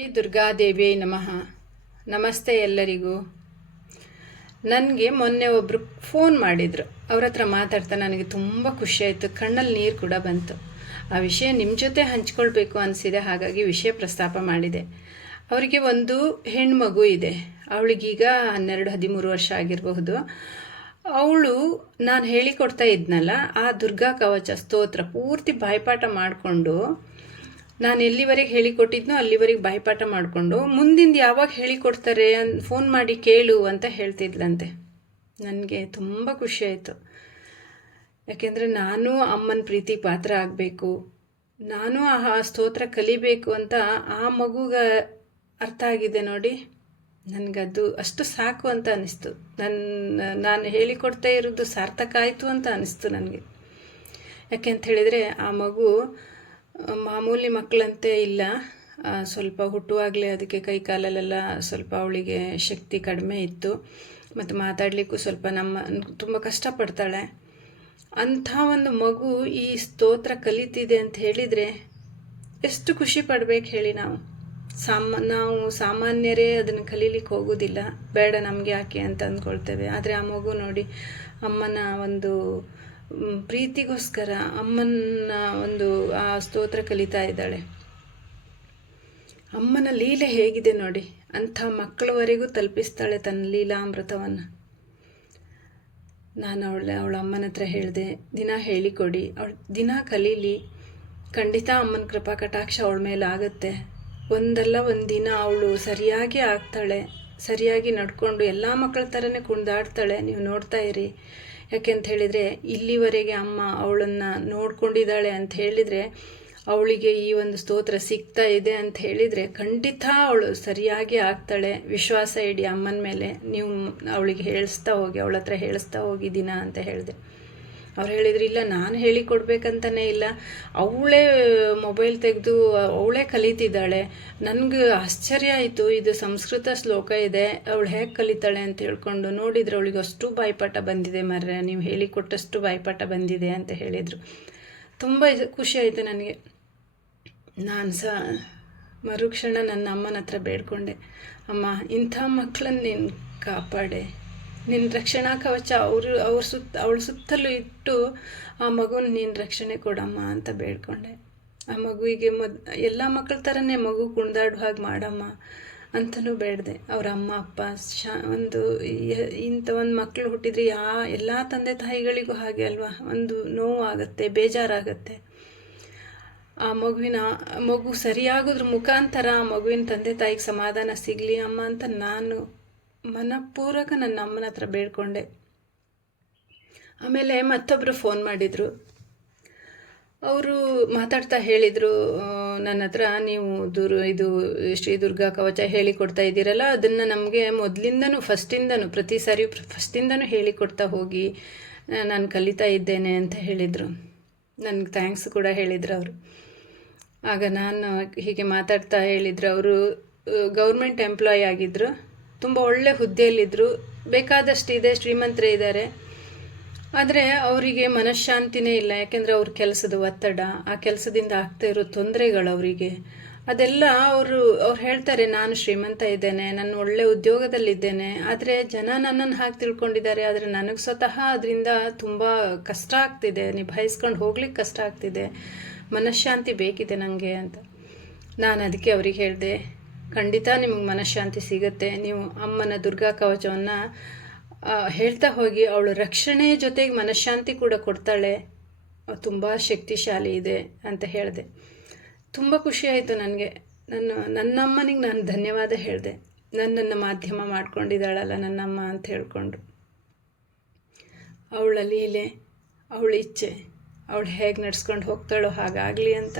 ಶ್ರೀ ದುರ್ಗಾದೇವಿ ನಮಃ. ನಮಸ್ತೆ ಎಲ್ಲರಿಗೂ. ನನಗೆ ಮೊನ್ನೆ ಒಬ್ಬರು ಫೋನ್ ಮಾಡಿದರು. ಅವ್ರ ಹತ್ರ ಮಾತಾಡ್ತಾ ನನಗೆ ತುಂಬ ಖುಷಿಯಾಯಿತು ಕಣ್ಣಲ್ಲಿ ನೀರು ಕೂಡ ಬಂತು. ಆ ವಿಷಯ ನಿಮ್ಮ ಜೊತೆ ಹಂಚ್ಕೊಳ್ಬೇಕು ಅನಿಸಿದೆ. ಹಾಗಾಗಿ ವಿಷಯ ಪ್ರಸ್ತಾಪ ಮಾಡಿದೆ. ಅವರಿಗೆ ಒಂದು ಹೆಣ್ಮಗು ಇದೆ. ಅವಳಿಗೀಗ ಹನ್ನೆರಡು, ಹದಿಮೂರು ವರ್ಷ ಆಗಿರಬಹುದು. ಅವಳು ನಾನು ಹೇಳಿಕೊಡ್ತಾ ಇದ್ನಲ್ಲ, ಆ ದುರ್ಗಾ ಕವಚ ಸ್ತೋತ್ರ ಪೂರ್ತಿ ಬಾಯ್ಪಾಠ ಮಾಡಿಕೊಂಡು ನಾನು ಎಲ್ಲಿವರೆಗೆ ಹೇಳಿಕೊಟ್ಟಿದ್ನೋ ಅಲ್ಲಿವರೆಗೆ ಬಾಯಿಪಾಠ ಮಾಡಿಕೊಂಡು, ಮುಂದಿಂದ ಯಾವಾಗ ಹೇಳಿಕೊಡ್ತಾರೆ ಅನ್ ಫೋನ್ ಮಾಡಿ ಕೇಳು ಅಂತ ಹೇಳ್ತಿದ್ಲಂತೆ. ನನಗೆ ತುಂಬ ಖುಷಿಯಾಯಿತು ಯಾಕೆಂದರೆ ನಾನು ಅಮ್ಮನ ಪ್ರೀತಿ ಪಾತ್ರ ಆಗಬೇಕು, ನಾನು ಆ ಸ್ತೋತ್ರ ಕಲಿಬೇಕು ಅಂತ ಆ ಮಗುಗ ಅರ್ಥ ಆಗಿದೆ ನೋಡಿ. ನನಗದು ಅಷ್ಟು ಸಾಕು ಅಂತ ಅನಿಸ್ತು. ನನ್ನ ನಾನು ಹೇಳಿಕೊಡ್ತಾ ಇರೋದು ಸಾರ್ಥಕ ಆಯಿತು ಅಂತ ಅನಿಸ್ತು ನನಗೆ. ಯಾಕೆ ಅಂತ ಹೇಳಿದರೆ ಆ ಮಗು ಮಾಮೂಲಿ ಮಕ್ಕಳಂತೆ ಇಲ್ಲ. ಸ್ವಲ್ಪ ಹುಟ್ಟುವಾಗಲೇ ಅದಕ್ಕೆ ಕೈ ಕಾಲಲ್ಲೆಲ್ಲ ಸ್ವಲ್ಪ ಅವಳಿಗೆ ಶಕ್ತಿ ಕಡಿಮೆ ಇತ್ತು. ಮತ್ತು ಮಾತಾಡಲಿಕ್ಕೂ ಸ್ವಲ್ಪ ನಮ್ಮ, ತುಂಬ ಕಷ್ಟಪಡ್ತಾಳೆ. ಅಂಥ ಒಂದು ಮಗು ಈ ಸ್ತೋತ್ರ ಕಲಿತಿದೆ ಅಂತ ಹೇಳಿದರೆ ಎಷ್ಟು ಖುಷಿ ಪಡ್ಬೇಕು ಹೇಳಿ ನಾವು. ಸಾಮ, ನಾವು ಸಾಮಾನ್ಯರೇ ಅದನ್ನು ಕಲೀಲಿಕ್ಕೆ ಹೋಗೋದಿಲ್ಲ. ಬೇಡ ನಮಗೆ ಯಾಕೆ ಅಂತ ಅಂದ್ಕೊಳ್ತೇವೆ. ಆದರೆ ಆ ಮಗು ನೋಡಿ ಅಮ್ಮನ ಒಂದು ಪ್ರೀತಿಗೋಸ್ಕರ ಅಮ್ಮನ ಒಂದು, ಆ ಸ್ತೋತ್ರ ಕಲಿತಾ ಇದ್ದಾಳೆ. ಅಮ್ಮನ ಲೀಲೆ ಹೇಗಿದೆ ನೋಡಿ. ಅಂಥ ಮಕ್ಕಳವರೆಗೂ ತಲುಪಿಸ್ತಾಳೆ ತನ್ನ ಲೀಲಾಮೃತವನ್ನು. ನಾನು ಅವಳ ಅವಳ ಅಮ್ಮನ ಹತ್ರ ಹೇಳಿದೆ, ದಿನ ಹೇಳಿಕೊಡಿ. ಅವಳು ದಿನ ಕಲೀಲಿ. ಖಂಡಿತ ಅಮ್ಮನ ಕೃಪಾ ಕಟಾಕ್ಷ ಅವಳ ಮೇಲೆ ಆಗುತ್ತೆ. ಒಂದಲ್ಲ ಒಂದು ದಿನ ಅವಳು ಸರಿಯಾಗಿ ಆಗ್ತಾಳೆ. ಸರಿಯಾಗಿ ನಡ್ಕೊಂಡು ಎಲ್ಲ ಮಕ್ಕಳ ಥರನೇ ಕುಣಿದಾಡ್ತಾಳೆ, ನೀವು ನೋಡ್ತಾ ಇರಿ. ಯಾಕೆಂತ ಹೇಳಿದರೆ, ಇಲ್ಲಿವರೆಗೆ ಅಮ್ಮ ಅವಳನ್ನು ನೋಡ್ಕೊಂಡಿದ್ದಾಳೆ ಅಂತ ಹೇಳಿದರೆ, ಅವಳಿಗೆ ಈ ಒಂದು ಸ್ತೋತ್ರ ಸಿಗ್ತಾ ಇದೆ ಅಂತ ಹೇಳಿದರೆ, ಖಂಡಿತ ಅವಳು ಸರಿಯಾಗಿ ಆಗ್ತಾಳೆ. ವಿಶ್ವಾಸ ಇಡಿ ಅಮ್ಮನ ಮೇಲೆ. ನೀವು ಅವಳಿಗೆ ಹೇಳಿಸ್ತಾ ಹೋಗಿ, ಅವಳ ಹತ್ರ ಹೇಳಿಸ್ತಾ ಹೋಗಿ ದಿನ ಅಂತ ಹೇಳಿದೆ. ಅವ್ರು ಹೇಳಿದ್ರು, ಇಲ್ಲ, ನಾನು ಹೇಳಿಕೊಡ್ಬೇಕಂತಲೇ ಇಲ್ಲ. ಅವಳೇ ಮೊಬೈಲ್ ತೆಗೆದು, ಅವಳೇ ಕಲಿತಿದ್ದಾಳೆ. ನನಗೆ ಆಶ್ಚರ್ಯ ಆಯಿತು. ಇದು ಸಂಸ್ಕೃತ ಶ್ಲೋಕ ಇದೆ. ಅವಳು ಹೇಗೆ ಕಲಿತಾಳೆ ಅಂತ ಹೇಳ್ಕೊಂಡು ನೋಡಿದ್ರೆ. ಅವಳಿಗೆ ಅಷ್ಟು ಬಾಯ್ಪಾಠ ಬಂದಿದೆ ಮರ್ರೆ. ನೀವು ಹೇಳಿಕೊಟ್ಟಷ್ಟು ಬಾಯ್ಪಾಠ ಬಂದಿದೆ ಅಂತ ಹೇಳಿದರು. ತುಂಬ ಖುಷಿ ಆಯಿತು ನನಗೆ. ನಾನು ಸಹ ಮರುಕ್ಷಣ ನನ್ನ ಅಮ್ಮನ ಹತ್ರ ಬೇಡ್ಕೊಂಡೆ. ಅಮ್ಮ, ಇಂಥ ಮಕ್ಕಳನ್ನ ನೀನು ಕಾಪಾಡೆ. ನಿನ್ನ ರಕ್ಷಣಾ ಕವಚ ಅವರು, ಅವ್ರ ಸುತ್ತ ಅವಳ ಸುತ್ತಲೂ ಇಟ್ಟು ಆ ಮಗುನ ನೀನು ರಕ್ಷಣೆ ಕೊಡಮ್ಮ ಅಂತ ಬೇಡ್ಕೊಂಡೆ. ಆ ಮಗುವಿಗೆ ಮದ್, ಎಲ್ಲ ಮಕ್ಕಳ ಥರನೇ ಮಗು ಕುಣ್ದಾಡುವ ಹಾಗೆ ಮಾಡಮ್ಮ ಅಂತಲೂ ಬೇಡದೆ. ಅವ್ರ ಅಮ್ಮ, ಅಪ್ಪ, ಶಾ, ಒಂದು ಇಂಥ ಒಂದು ಮಕ್ಕಳು ಹುಟ್ಟಿದರೆ ಯಾ, ಎಲ್ಲ ತಂದೆ ತಾಯಿಗಳಿಗೂ ಹಾಗೆ ಅಲ್ವಾ? ಒಂದು ನೋವು ಆಗುತ್ತೆ ಬೇಜಾರಾಗುತ್ತೆ. ಆ ಮಗುವಿನ, ಮಗು ಸರಿಯಾಗೋದ್ರ ಮುಖಾಂತರ ಆ ಮಗುವಿನ ತಂದೆ ತಾಯಿಗೆ ಸಮಾಧಾನ ಸಿಗಲಿ ಅಮ್ಮ ಅಂತ ನಾನು ಮನಪೂರ್ವಕ ನನ್ನ ಅಮ್ಮನ ಹತ್ರ ಬೇಡ್ಕೊಂಡೆ. ಆಮೇಲೆ ಮತ್ತೊಬ್ಬರು ಫೋನ್ ಮಾಡಿದರು. ಅವರು ಮಾತಾಡ್ತಾ ಹೇಳಿದರು ನನ್ನ ಹತ್ರ ನೀವು ದುರ್, ಇದು ಶ್ರೀ ದುರ್ಗಾ ಕವಚ ಹೇಳಿಕೊಡ್ತಾ ಇದ್ದೀರಲ್ಲ, ಅದನ್ನು ನಮಗೆ ಮೊದಲಿಂದನೂ, ಫಸ್ಟಿಂದನೂ, ಪ್ರತಿ ಸಾರಿ ಫಸ್ಟಿಂದನೂ ಹೇಳಿಕೊಡ್ತಾ ಹೋಗಿ ನಾನು ಕಲಿತಾ ಇದ್ದೇನೆ ಅಂತ ಹೇಳಿದರು. ನನಗೆ ಥ್ಯಾಂಕ್ಸ್ ಕೂಡ ಹೇಳಿದರು ಅವರು. ಆಗ ನಾನು ಹೀಗೆ ಮಾತಾಡ್ತಾ ಹೇಳಿದ್ರು. ಅವರು ಗೌರ್ಮೆಂಟ್ ಎಂಪ್ಲಾಯ್ ಆಗಿದ್ದರು ತುಂಬ ಒಳ್ಳೆ ಹುದ್ದೆಯಲ್ಲಿದ್ದರು ಬೇಕಾದಷ್ಟು ಇದೆ, ಶ್ರೀಮಂತರೇ ಇದ್ದಾರೆ ಆದರೆ ಅವರಿಗೆ ಮನಃಶಾಂತಿನೇ ಇಲ್ಲ. ಯಾಕೆಂದರೆ ಅವ್ರ ಕೆಲಸದ ಒತ್ತಡ, ಆ ಕೆಲಸದಿಂದ ಆಗ್ತಾ ಇರೋ ತೊಂದರೆಗಳು ಅವರಿಗೆ. ಅದೆಲ್ಲ ಅವರು, ಅವ್ರು ಹೇಳ್ತಾರೆ, ನಾನು ಶ್ರೀಮಂತ ಇದ್ದೇನೆ, ನಾನು ಒಳ್ಳೆ ಉದ್ಯೋಗದಲ್ಲಿದ್ದೇನೆ. ಆದರೆ ಜನ ನನ್ನನ್ನು ಹಾಗೆ ತಿಳ್ಕೊಂಡಿದ್ದಾರೆ. ಆದರೆ ನನಗೆ ಸ್ವತಃ ಅದರಿಂದ ತುಂಬ ಕಷ್ಟ ಆಗ್ತಿದೆ. ನಿಭಾಯಿಸ್ಕೊಂಡು ಹೋಗ್ಲಿಕ್ಕೆ ಕಷ್ಟ ಆಗ್ತಿದೆ. ಮನಃಶಾಂತಿ ಬೇಕಿದೆ ನನಗೆ ಅಂತ. ನಾನು ಅದಕ್ಕೆ ಅವ್ರಿಗೆ ಹೇಳಿದೆ. ಖಂಡಿತ ನಿಮಗೆ ಮನಃಶಾಂತಿ ಸಿಗುತ್ತೆ. ನೀವು ಅಮ್ಮನ ದುರ್ಗಾ ಕವಚವನ್ನು ಹೇಳ್ತಾ ಹೋಗಿ, ಅವಳು ರಕ್ಷಣೆ ಜೊತೆಗೆ ಮನಃಶಾಂತಿ ಕೂಡ ಕೊಡ್ತಾಳೆ. ತುಂಬ ಶಕ್ತಿಶಾಲಿ ಇದೆ ಅಂತ ಹೇಳಿದೆ. ತುಂಬ ಖುಷಿ ಆಯಿತು ನನಗೆ. ನನ್ನ ನನ್ನಮ್ಮನಿಗೆ ನಾನು ಧನ್ಯವಾದ ಹೇಳಿದೆ. ನನ್ನನ್ನು ಮಾಧ್ಯಮ ಮಾಡ್ಕೊಂಡಿದ್ದಾಳಲ್ಲ ನನ್ನಮ್ಮ ಅಂತ ಹೇಳಿಕೊಂಡು. ಅವಳ ಲೀಲೆ, ಅವಳ ಇಚ್ಛೆ, ಅವಳು ಹೇಗೆ ನಡ್ಸ್ಕೊಂಡು ಹೋಗ್ತಾಳೋ ಹಾಗಾಗಲಿ ಅಂತ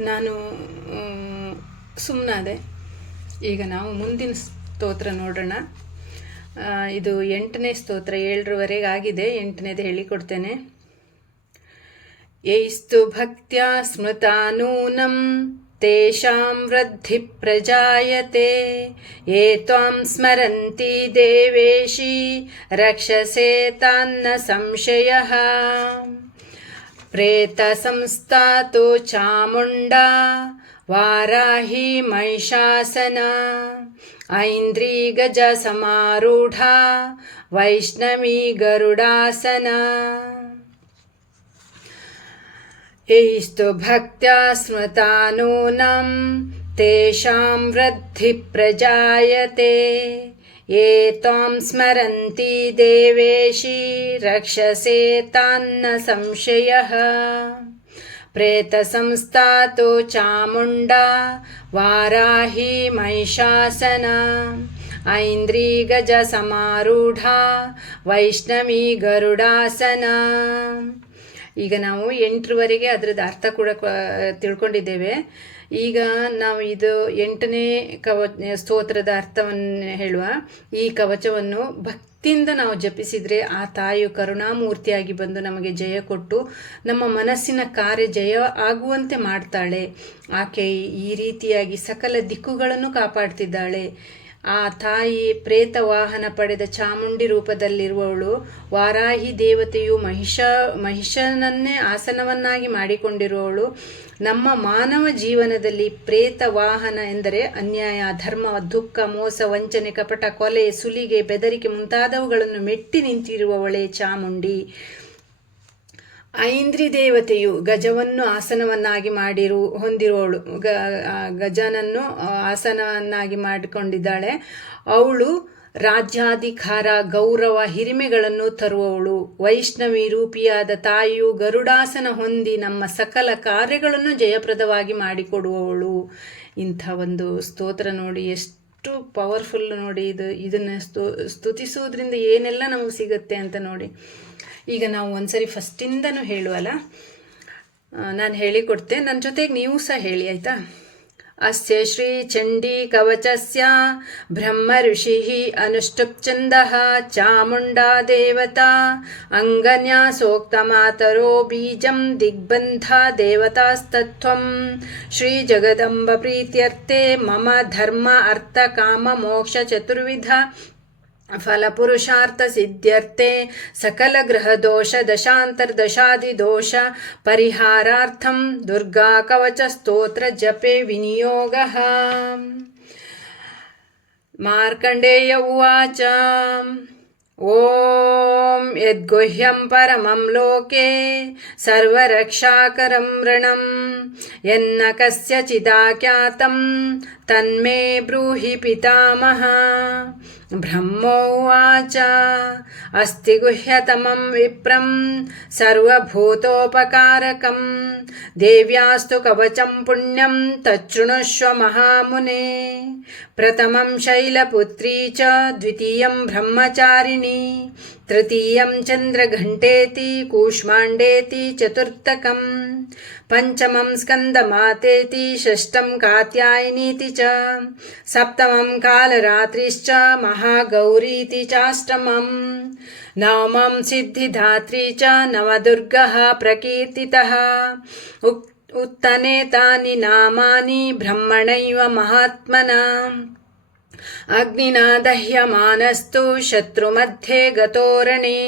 ನಾನು ಸುಮ್ಮನಾದೆ ಈಗ ನಾವು ಮುಂದಿನ ಸ್ತೋತ್ರ ನೋಡೋಣ. ಇದು ಎಂಟನೇ ಸ್ತೋತ್ರ ಏಳರವರೆಗೆ ಆಗಿದೆ ಎಂಟನೇದು ಹೇಳಿಕೊಡ್ತೇನೆ ಏಸ್ತು ಭಕ್ತಿಯ ಸ್ಮೃತಾ ನೂನಂ, ತೇಷಾಂ ವೃದ್ಧಿ ಪ್ರಜಾಯತೆ. ಏ ತ್ವಾಂ ಸ್ಮರಂತಿ ದೇವೇಶಿ, ರಕ್ಷಸೆ ತಾನ್ನ ಸಂಶಯ. ಪ್ರೇತ ಸಂಸ್ಥಾತು ಚಾಮುಂಡಾ वाराही महिषासन ऐन्द्री गजसमारूढा वैष्णवी गरुडासना। यैस्तु भक्त्या स्मृता नूनं तेषां वृद्धिप्रजायते ये त्वां स्मरन्ति देवेशी रक्षसे तान्न संशयः प्रेतसंस्थातो चामुण्डा वाराही महिषासन ऐन्द्री ಗಜಸಮಾರೂಢಾ ವೈಷ್ಣವಿ ಗರುಡಾಸನ ಈಗ ನಾವು ಎಂಟರವರೆಗೆ ಅದರದ್ದು ಅರ್ಥ ಕೂಡ ಕ- ತಿಳ್ಕೊಂಡಿದ್ದೇವೆ ಈಗ ನಾವು ಇದು ಎಂಟನೇ ಕವ ಸ್ತೋತ್ರದ ಅರ್ಥವನ್ನು ಹೇಳುವ ಈ ಕವಚವನ್ನು ಭಕ್ತಿಯಿಂದ ನಾವು ಜಪಿಸಿದರೆ ಆ ತಾಯಿಯು ಕರುಣಾಮೂರ್ತಿಯಾಗಿ ಬಂದು ನಮಗೆ ಜಯ ಕೊಟ್ಟು ನಮ್ಮ ಮನಸ್ಸಿನ ಕಾರ್ಯ ಜಯ ಆಗುವಂತೆ ಮಾಡ್ತಾಳೆ. ಆಕೆ ಈ ರೀತಿಯಾಗಿ ಸಕಲ ದಿಕ್ಕುಗಳನ್ನು ಕಾಪಾಡ್ತಿದ್ದಾಳೆ. ಆ ತಾಯಿ ಪ್ರೇತ ವಾಹನ ಪಡೆದ ಚಾಮುಂಡಿ ರೂಪದಲ್ಲಿರುವವಳು, ವಾರಾಹಿ ದೇವತೆಯು ಮಹಿಷ, ಮಹಿಷನನ್ನೇ ಆಸನವನ್ನಾಗಿ ಮಾಡಿಕೊಂಡಿರುವವಳು. ನಮ್ಮ ಮಾನವ ಜೀವನದಲ್ಲಿ ಪ್ರೇತ ವಾಹನ ಎಂದರೆ ಅನ್ಯಾಯ, ಧರ್ಮ, ದುಃಖ, ಮೋಸ, ವಂಚನೆ, ಕಪಟ, ಕೊಲೆ, ಸುಲಿಗೆ, ಬೆದರಿಕೆ ಮುಂತಾದವುಗಳನ್ನು ಮೆಟ್ಟಿ ನಿಂತಿರುವವಳೇ ಚಾಮುಂಡಿ. ಐಂದ್ರಿ ದೇವತೆಯು ಗಜವನ್ನು ಆಸನವನ್ನಾಗಿ ಮಾಡಿರು ಹೊಂದಿರುವವಳು ಗ ಗಜನನ್ನು ಆಸನವನ್ನಾಗಿ ಮಾಡಿಕೊಂಡಿದ್ದಾಳೆ. ಅವಳು ರಾಜ್ಯಾಧಿಕಾರ, ಗೌರವ, ಹಿರಿಮೆಗಳನ್ನು ತರುವವಳು. ವೈಷ್ಣವಿ ರೂಪಿಯಾದ ತಾಯಿಯು ಗರುಡಾಸನ ಹೊಂದಿ ನಮ್ಮ ಸಕಲ ಕಾರ್ಯಗಳನ್ನು ಜಯಪ್ರದವಾಗಿ ಮಾಡಿಕೊಡುವವಳು. ಇಂಥ ಒಂದು ಸ್ತೋತ್ರ ನೋಡಿ, ಎಷ್ಟು ಪವರ್ಫುಲ್ ನೋಡಿ ಇದು, ಇದನ್ನು ಸ್ತೋ, ಸ್ತುತಿಸುವುದರಿಂದ ಏನೆಲ್ಲ ನಮಗೆ ಸಿಗುತ್ತೆ ಅಂತ ನೋಡಿ. ಈಗ ನಾವು ಒಂದ್ಸರಿ ಫಸ್ಟಿಂದನೂ ಹೇಳುವಲ್ಲ? ನಾನು ಹೇಳಿಕೊಡ್ತೆ. ನನ್ನ ಜೊತೆಗೆ ನೀವು ಸಹ ಹೇಳಿ, ಆಯಿತಾ? अस्य श्रीचण्डीकवचस्य ब्रह्मऋषिः अनुष्टुप्छन्दः चामुण्डा देवता अङ्गन्या सोक्तमातरो बीजं दिग्बन्धा देवतास्तत्त्वम् श्रीजगदम्बप्रीत्यर्थे मम धर्म अर्थकाममोक्षचतुर्विध फलपुरुषार्थसिद्ध्यर्थे सकलग्रहदोष दशान्तर्दशादिदोष परिहारार्थं दुर्गाकवचस्तोत्रजपे विनियोगः मार्कण्डेय उवाच ॐ यद्गुह्यं परमं लोके सर्वरक्षाकरं ऋणं यन्न कस्यचिदाख्यातं तन्मे ब्रूहि पितामह ब्रह्मोवाच अस्ति गुह्यतमं विप्रं सर्वभूतोपकारकं देव्यास्तु कवचं पुण्यं तच्छृणुष्व महामुने प्रथमं शैलपुत्री च द्वितीयं ब्रह्मचारिणी तृतीयं चन्द्रघण्टेति कूष्माण्डेति चतुर्थकं పంచమం స్కందమాతేతి షష్టం కాత్యాయనీతి చ సప్తమం కాలరాత్రిశ్చ మహాగౌరీతి చాష్టమం. నవమం సిద్ధిధాత్రి చ నవదుర్గ ప్రకీర్తిత. ఉత్తనే తాని నామాని బ్రహ్మణైవ మహాత్మనా. అగ్నినా దహ్యమానస్తు శత్రుమధ్యే గతోరణే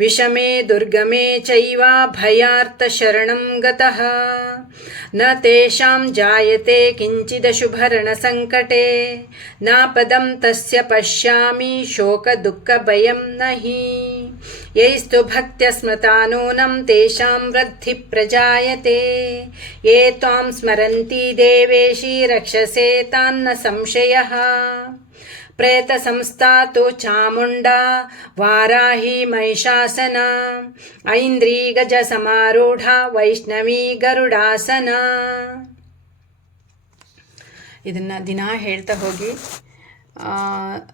విషమే దుర్గమే చైవ భయార్తశరణం గత న తేషాం జాయతే కించిదశుభరణసంకటే నాపదం తస్య పశ్యామి శోకదుఃఖభయం నహి ಯೈಸ್ತು ಭಕ್ತ್ಯ ಭಕ್ತ್ಯಸ್ಮೃತಾನೂನಂ ತೇಷಾಂ ವೃದ್ಧಿ ಪ್ರಜಾಯತೆ ಯೇ ತ್ವಾಂ ಸ್ಮರಂತಿ ದೇವೇಶಿ ರಕ್ಷಸೆ ತಾನ್ನ ಸಂಶಯ ಪ್ರೇತ ಸಂಸ್ಥಾತು ಚಾಮುಂಡ ವಾರಾಹಿ ಮಹಿಷಾಸನ ಐಂದ್ರೀ ಗಜ ಸಮಾರೂಢ ವೈಷ್ಣವೀ ಗರುಡಾಸನ ಇದನ್ನ ದಿನಾ ಹೇಳ್ತಾ ಹೋಗಿ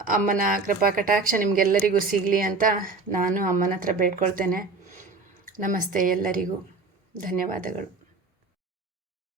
ಅಮ್ಮನ ಕೃಪಾ ಕಟಾಕ್ಷ ನಿಮಗೆಲ್ಲರಿಗೂ ಸಿಗಲಿ ಅಂತ ನಾನು ಅಮ್ಮನ ಹತ್ರ ಬೇಡ್ಕೊಳ್ತೇನೆ. ನಮಸ್ತೆ ಎಲ್ಲರಿಗೂ. ಧನ್ಯವಾದಗಳು.